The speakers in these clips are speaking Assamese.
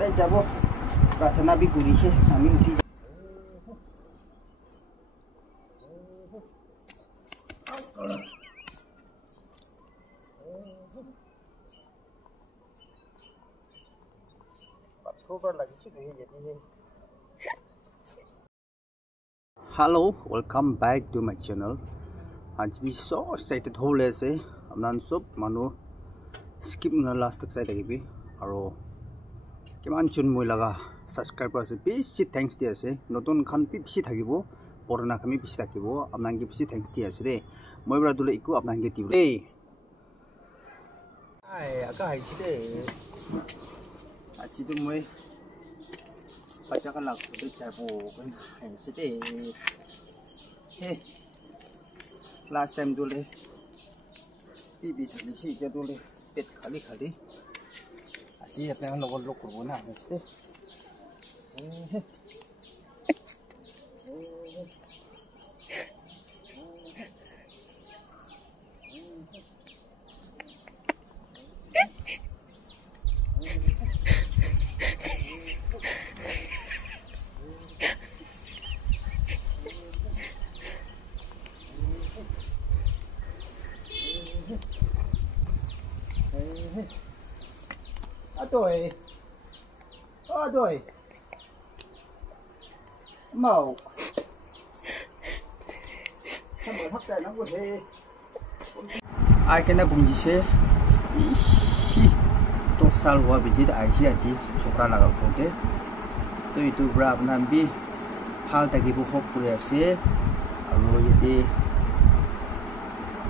ওলাই যাব প্ৰাৰ্থনা বি কৰিছে আমি উঠি Hello, welcome back to my channel. आज भी so excited हो ले से अपना सब मानो skip ना last तक साइड लगी भी और किमान चुन मुझे लगा subscriber से भी thanks दिया से नोटों खान भी भी था कि वो पुराना खामी भी था कि वो अपना के भी thanks दिया से दे मुझे बड़ा दूल्हे इको अपना के टीम ले आये आका है चिते आज तो मुझे बच्चा का लाख तो चाहे वो है चिते हे last time दूल्हे भी थी सी क्या दूल्हे पेट खाली खाली जी अपने हम लोग को ना बचते Adoy màu ai cái này bùng gì xe to sal hoa bị chết ai xe gì chụp ra là không thế tôi tu bra nam bi hal ta ki bu hop pura xe rồi đi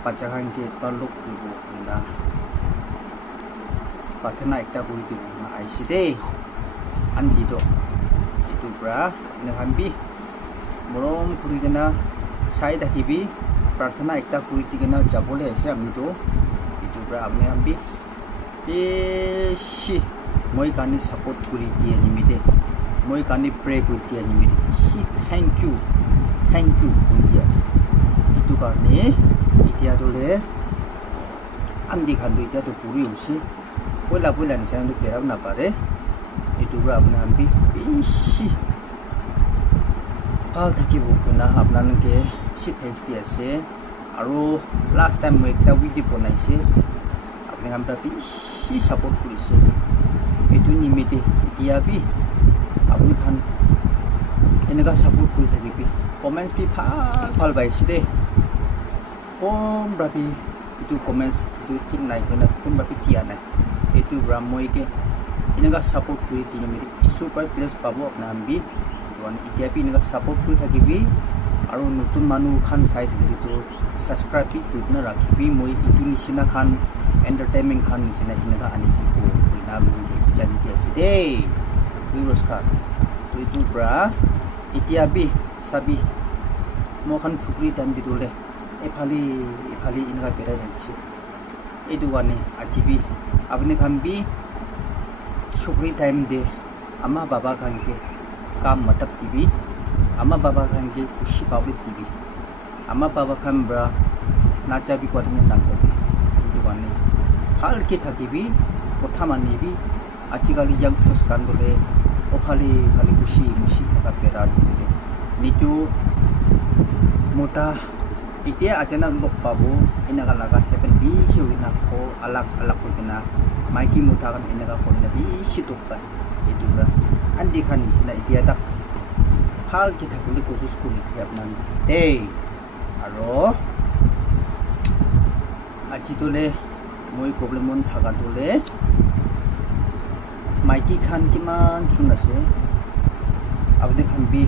pacaran ke paluk di bu na partner ekta bui di bu na ai xe deh andi do itu bra na hambi morom kuri gena sai da kibi prarthana ekta kuri ti gena jabole ase ami do itu bra amne hambi shi moi kani support kuri ti animi de moi kani pray kuri ti animi de shi thank you kuri dia itu karne itia dole andi khandu itia to puri hoise pola ni sang do perab na pare itu bra apna ambi ishi kal thaki bukuna apna ke shi thanks dia se aro last time moi ekta video banai se apni hamra ishi support kurise etu nimite itia bi apni khan enega support kuri thaki bi comments bi phal bai si de om rabi itu comments itu tin nai kona tum ba tia na itu bra moi ke इनका सपोर्ट करी तीन मेरी सुपर प्लेस पाबो अपना भी वन इतिहापी इनका सपोर्ट करी थकी भी और नतुन मानु खान साइड भी तो सब्सक्राइब भी करना रखी भी मोई इतु निशिना खान एंटरटेनमेंट खान निशिना इनका आने की को ना भी जानी के सिदे वीरोस का तो इतु ब्रा इतिहापी सभी मोखन फुकरी टाइम दी दोले एफाली इनका बेरा जानी ए दुवाने आजीबी अपने खान भी शुक्री टाइम दे अम्मा बाबा खान के काम मतलब टीवी अम्मा बाबा खान के खुशी पावली टीवी अम्मा बाबा खान ब्रा नाचा भी कोट में नाचा भी itu bani hal ke thaki bi kotha mani bi achikali youngsters kan dole o khali kushi mushi ka pera dole nitu mota itia achana lok pabo ina ka laga happen bi shuina ko alak ko kena maiki mota kan ina ka ko na bi shitukta itu ba andi khan sila itia tak hal ki thakuli ko school ni apnan hey aro aji tole moi problem mon thaga tole maiki khan kiman sunase abde khan bi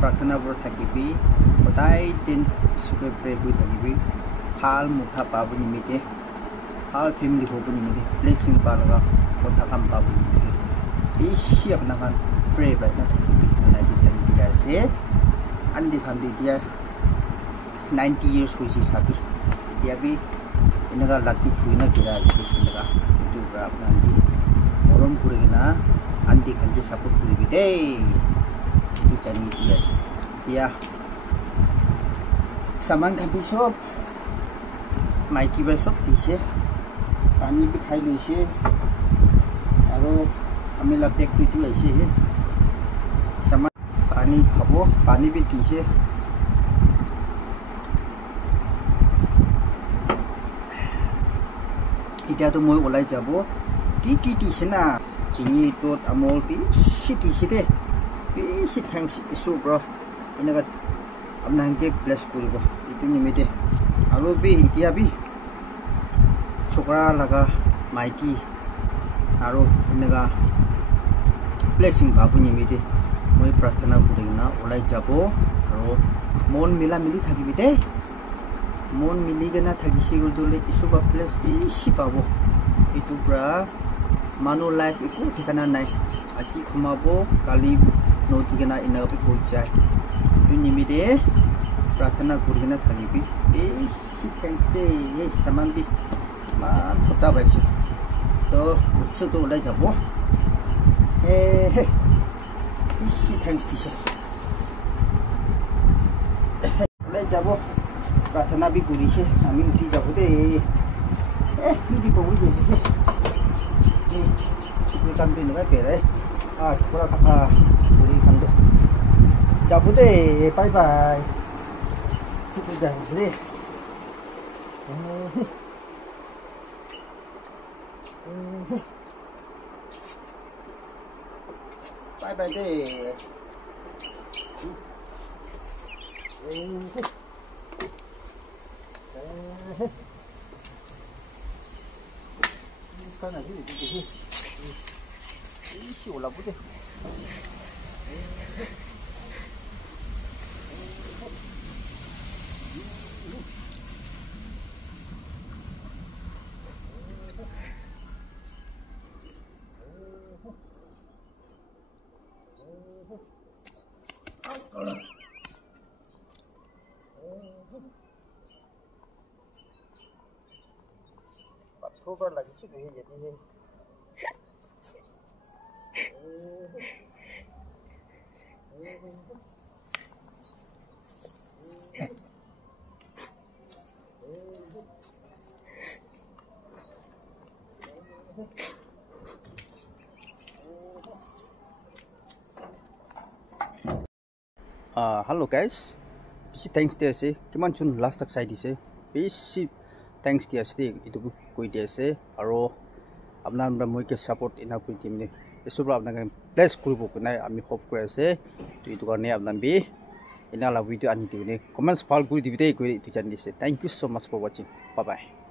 प्रार्थना बर থাকিবি সদায় দিন সুখে প্ৰে হৈ থাকিবি হাল মুঠা পাব নিমিতে হাল ফেমিলি হ'ব নিমিতে ব্লেসিং পালগা কথা কাম পাব নিমিতে বেশি আপনার প্ৰে বাই না থাকিবি না বিচার দিয়া আছে আন্দি খান্দি দিয়া 90 years হইছে সাবি দিয়া বি এনেকা লাকি ছুই না গিরা এনেকা ইটো আপনার মরম করে না আন্দি খান্দি সাপোর্ট করিবি দেই itu jani dia ya saman kami sob maiki besok dise pani bi khai loise aro আমি লা পেক টু আইছে সামান পানি খাবো পানি বি দিছে এটা তো মই ওলাই যাব কি দিছে না চিনি তো আমল বি দিছে দে বেশি থ্যাঙ্কস ইসু ব্রো এনেকা আপনাকে প্লেস করব এটু নিমিতে আৰু বি ইতিয়া বি छोकरा लगा माइकी आरो इनगा ब्लेसिंग बाबु निमिते মই प्रार्थना करिना ओलाई जाबो आरो मन मिला मिली থাকিবি দে मन मिली गना থাকিसि गदले इसुबा प्लेस बेसि पाबो इटुब्रा मानो लाइफ इको ठिकाना नाय आजि खमाबो काली नो ठिकाना इनगा पे होई जाय तु निमिते प्रार्थना करिना থাকিবি बेसि थैंक्स दे ये सामान बि मान पता बाइছে तो मुझसे तो उलाई जाबो हे इसी थैंक्स दिसे उलाई जाबो प्रार्थना भी करिছে আমি উঠি যাব দে মিদি বউ যেছে এই কাম দিন ভাই পেরে ছোকরা কথা বলি খান্দ যাব দে বাই বাই সিকু যাইছে bye bye deh. Ini sekarang aja ni. Ini si olah putih. Cover lagi sih jadi hello guys, bisi thanks dia sih, kiman cun last tak saya dise, bisi thanks dia sih, itu koi dia sih, aro, apna moi ke support ina koi tim ni, esok apna kan bless kuri buku na, ami hope koi sih, itu karena apna bi, ina la video ani tu ni, comments file kuri di video koi itu jangan dise, thank you so much for watching, bye bye.